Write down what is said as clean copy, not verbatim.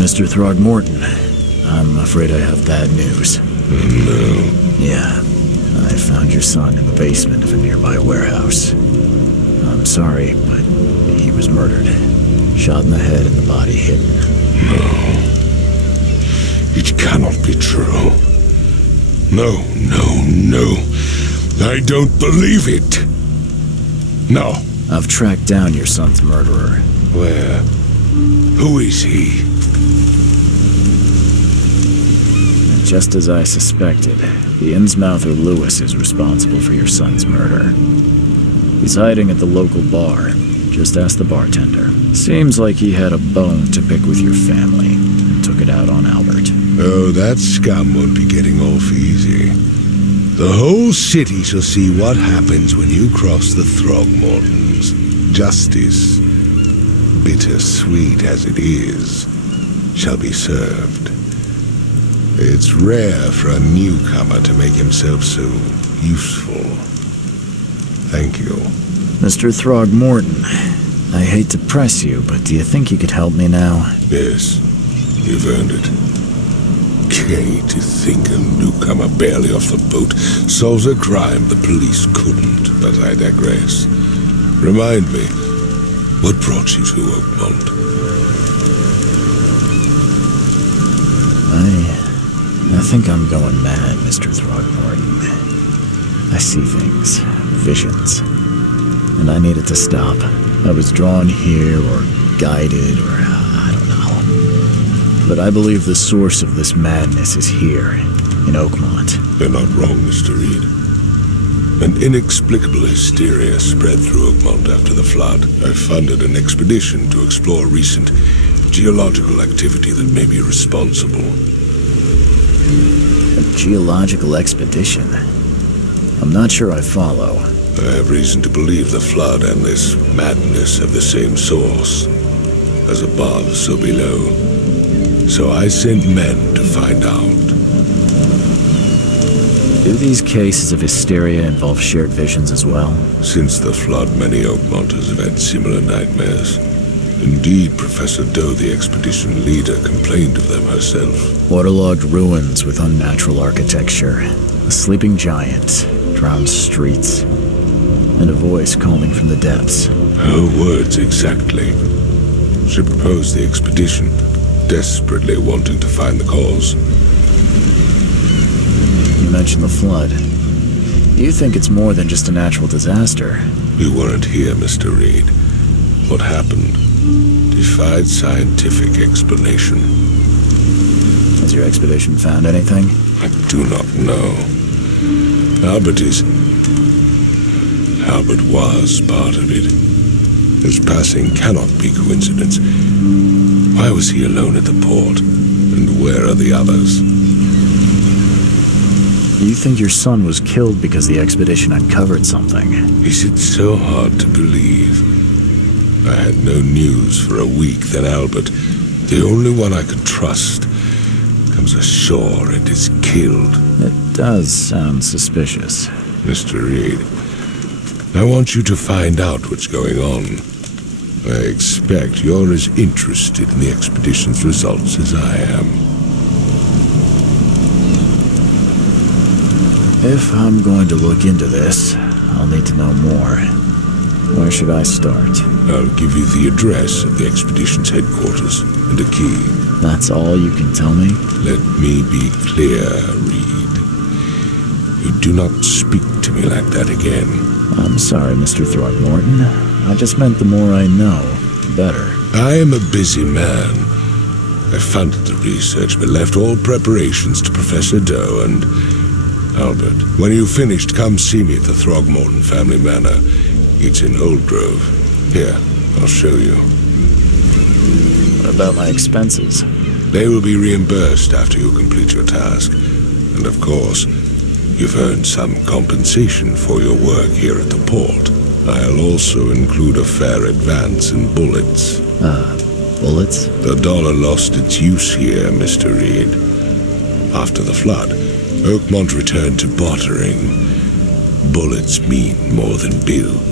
Mr. Throgmortor, I'm afraid I have bad news. Oh, no. Yeah, I found your son in the basement of a nearby warehouse. I'm sorry, but he was murdered. Shot in the head and the body hidden. No. It cannot be true. No, no, no. I don't believe it. No. I've tracked down your son's murderer. Where? Who is he? And just as I suspected, the Innsmouther Lewis is responsible for your son's murder. He's hiding at the local bar. Just ask the bartender. Seems like he had a bone to pick with your family and took it out on Albert. Oh, that scum won't be getting off easy. The whole city shall see what happens when you cross the Throgmortons. Justice, bittersweet as it is, shall be served. It's rare for a newcomer to make himself so useful. Thank you. Mr. Throgmortor, I hate to press you, but do you think you could help me now? Yes, you've earned it. Okay, to think a newcomer barely off the boat solves a crime the police couldn't, but I digress. Remind me, what brought you to Oakmont? I think I'm going mad, Mr. Throgmortor. I see things, visions, and I needed to stop. I was drawn here, or guided, or I don't know. But I believe the source of this madness is here, in Oakmont. They're not wrong, Mr. Reed. An inexplicable hysteria spread through Oakmont after the flood. I funded an expedition to explore recent geological activity that may be responsible. A geological expedition? I'm not sure I follow. I have reason to believe the flood and this madness have the same source. As above, so below. So I sent men to find out. Do these cases of hysteria involve shared visions as well? Since the flood, many Oakmonters have had similar nightmares. Indeed, Professor Doe, the expedition leader, complained of them herself. Waterlogged ruins with unnatural architecture, a sleeping giant, drowned streets, and a voice calling from the depths. Her words exactly. She proposed the expedition, desperately wanting to find the cause. You mentioned the flood. You think it's more than just a natural disaster? You weren't here, Mr. Reed. What happened defied scientific explanation. Has your expedition found anything? I do not know. Albert was part of it. His passing cannot be coincidence. Why was he alone at the port? And where are the others? You think your son was killed because the expedition uncovered something? Is it so hard to believe? I had no news for a week, then Albert, the only one I could trust, comes ashore and is killed. It does sound suspicious. Mr. Reed, I want you to find out what's going on. I expect you're as interested in the expedition's results as I am. If I'm going to look into this, I'll need to know more. Where should I start? I'll give you the address of the expedition's headquarters and a key. That's all you can tell me? Let me be clear, Reed. You do not speak to me like that again. I'm sorry, Mr. Throgmortor. I just meant the more I know, the better. I am a busy man. I funded the research but left all preparations to Professor Doe and Albert. When you've finished, come see me at the Throgmorton family manor. It's in Old Grove. Here, I'll show you. What about my expenses? They will be reimbursed after you complete your task. And of course, you've earned some compensation for your work here at the port. I'll also include a fair advance in bullets. Bullets? The dollar lost its use here, Mr. Reed. After the flood, Oakmont returned to bartering. Bullets mean more than bills.